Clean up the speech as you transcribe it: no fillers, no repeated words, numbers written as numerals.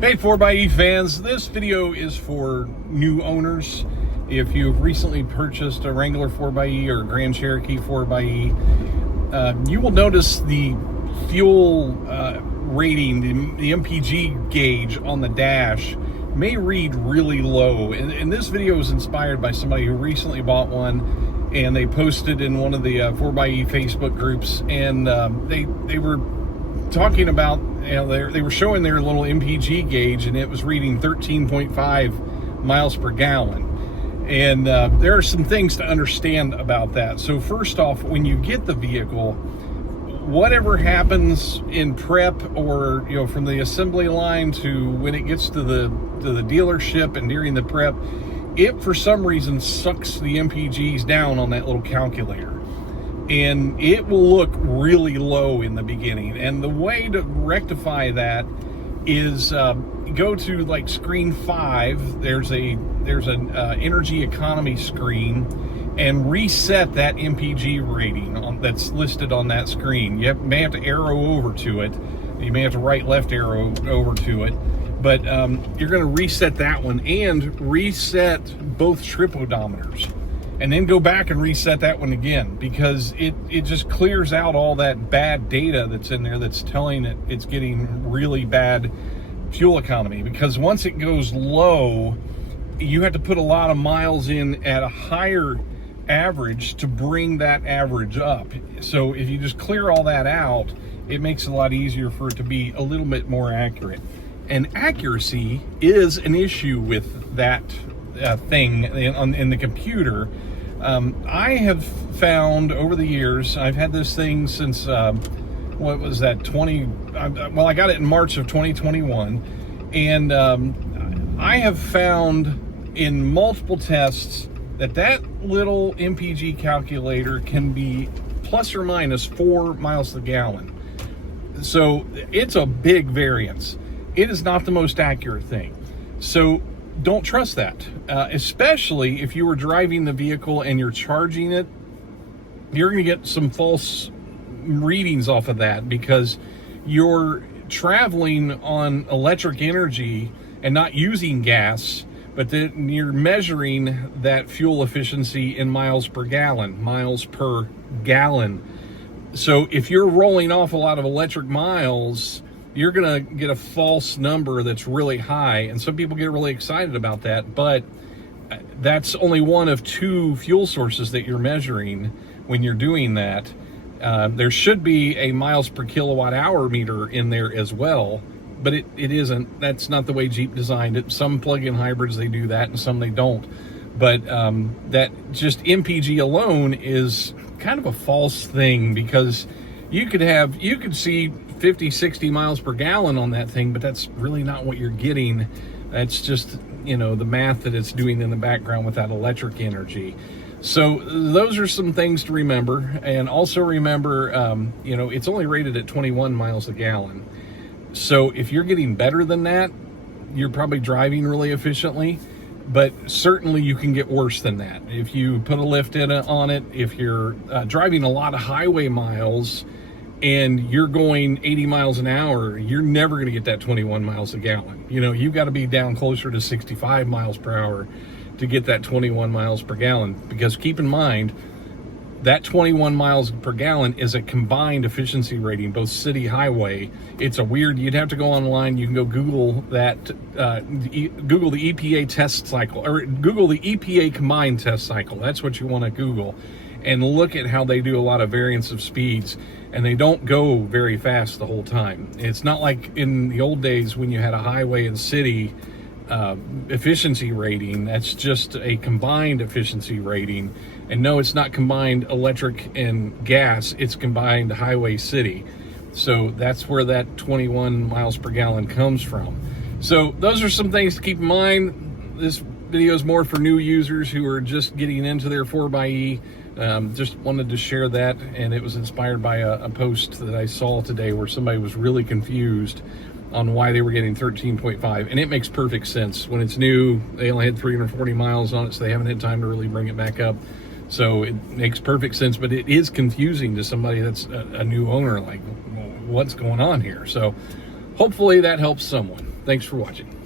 Hey 4xe fans, this video is for new owners. If you've recently purchased a Wrangler 4xe or a Grand Cherokee 4xe, you will notice the fuel rating, the MPG gauge on the dash may read really low. And this video is inspired by somebody who recently bought one, and they posted in one of the 4xe Facebook groups, and they were talking about, they were showing their little MPG gauge, and it was reading 13.5 miles per gallon. And there are some things to understand about that. So first off, when you get the vehicle, whatever happens in prep, or from the assembly line to when it gets to the dealership and during the prep, it for some reason sucks the MPGs down on that little calculator, and it will look really low in the beginning. And the way to rectify that is go to like screen 5. There's an energy economy screen, and reset that MPG rating that's listed on that screen. You may have to arrow over to it. You may have to right left arrow over to it, but you're going to reset that one and reset both trip odometers, and then go back and reset that one again, because it just clears out all that bad data that's in there that's telling it it's getting really bad fuel economy. Because once it goes low, you have to put a lot of miles in at a higher average to bring that average up. So if you just clear all that out, it makes it a lot easier for it to be a little bit more accurate. And accuracy is an issue with that thing in the computer. I have found over the years, I've had this thing since what was that, I got it in March of 2021, and I have found in multiple tests that little MPG calculator can be plus or minus 4 miles per gallon. So it's a big variance. It is not the most accurate thing. So don't trust that, especially if you were driving the vehicle and you're charging it. You're going to get some false readings off of that, because you're traveling on electric energy and not using gas, but then you're measuring that fuel efficiency in miles per gallon. So if you're rolling off a lot of electric miles, you're going to get a false number that's really high. And some people get really excited about that, but that's only one of 2 fuel sources that you're measuring when you're doing that. There should be a miles per kilowatt hour meter in there as well, but it isn't. That's not the way Jeep designed it. Some plug-in hybrids, they do that, and some they don't. But that just MPG alone is kind of a false thing, because you could see 50, 60 miles per gallon on that thing, but that's really not what you're getting. That's just, the math that it's doing in the background with that electric energy. So those are some things to remember. And also remember, it's only rated at 21 miles a gallon. So if you're getting better than that, you're probably driving really efficiently, but certainly you can get worse than that. If you put a lift on it, if you're driving a lot of highway miles, and you're going 80 miles an hour, you're never going to get that 21 miles a gallon. You've got to be down closer to 65 miles per hour to get that 21 miles per gallon. Because keep in mind, that 21 miles per gallon is a combined efficiency rating, both city, highway. You'd have to go online. You can go Google that, Google the EPA test cycle, or Google the EPA combined test cycle. That's what you want to Google, and look at how they do a lot of variance of speeds, and they don't go very fast the whole time. It's not like in the old days when you had a highway and city efficiency rating. That's just a combined efficiency rating. And no, it's not combined electric and gas, it's combined highway city. So that's where that 21 miles per gallon comes from. So those are some things to keep in mind. This video is more for new users who are just getting into their 4xe. Just wanted to share that, and it was inspired by a post that I saw today where somebody was really confused on why they were getting 13.5, and it makes perfect sense. When it's new, they only had 340 miles on it, so they haven't had time to really bring it back up. So it makes perfect sense, but it is confusing to somebody that's a new owner, like, what's going on here? So hopefully that helps someone. Thanks for watching.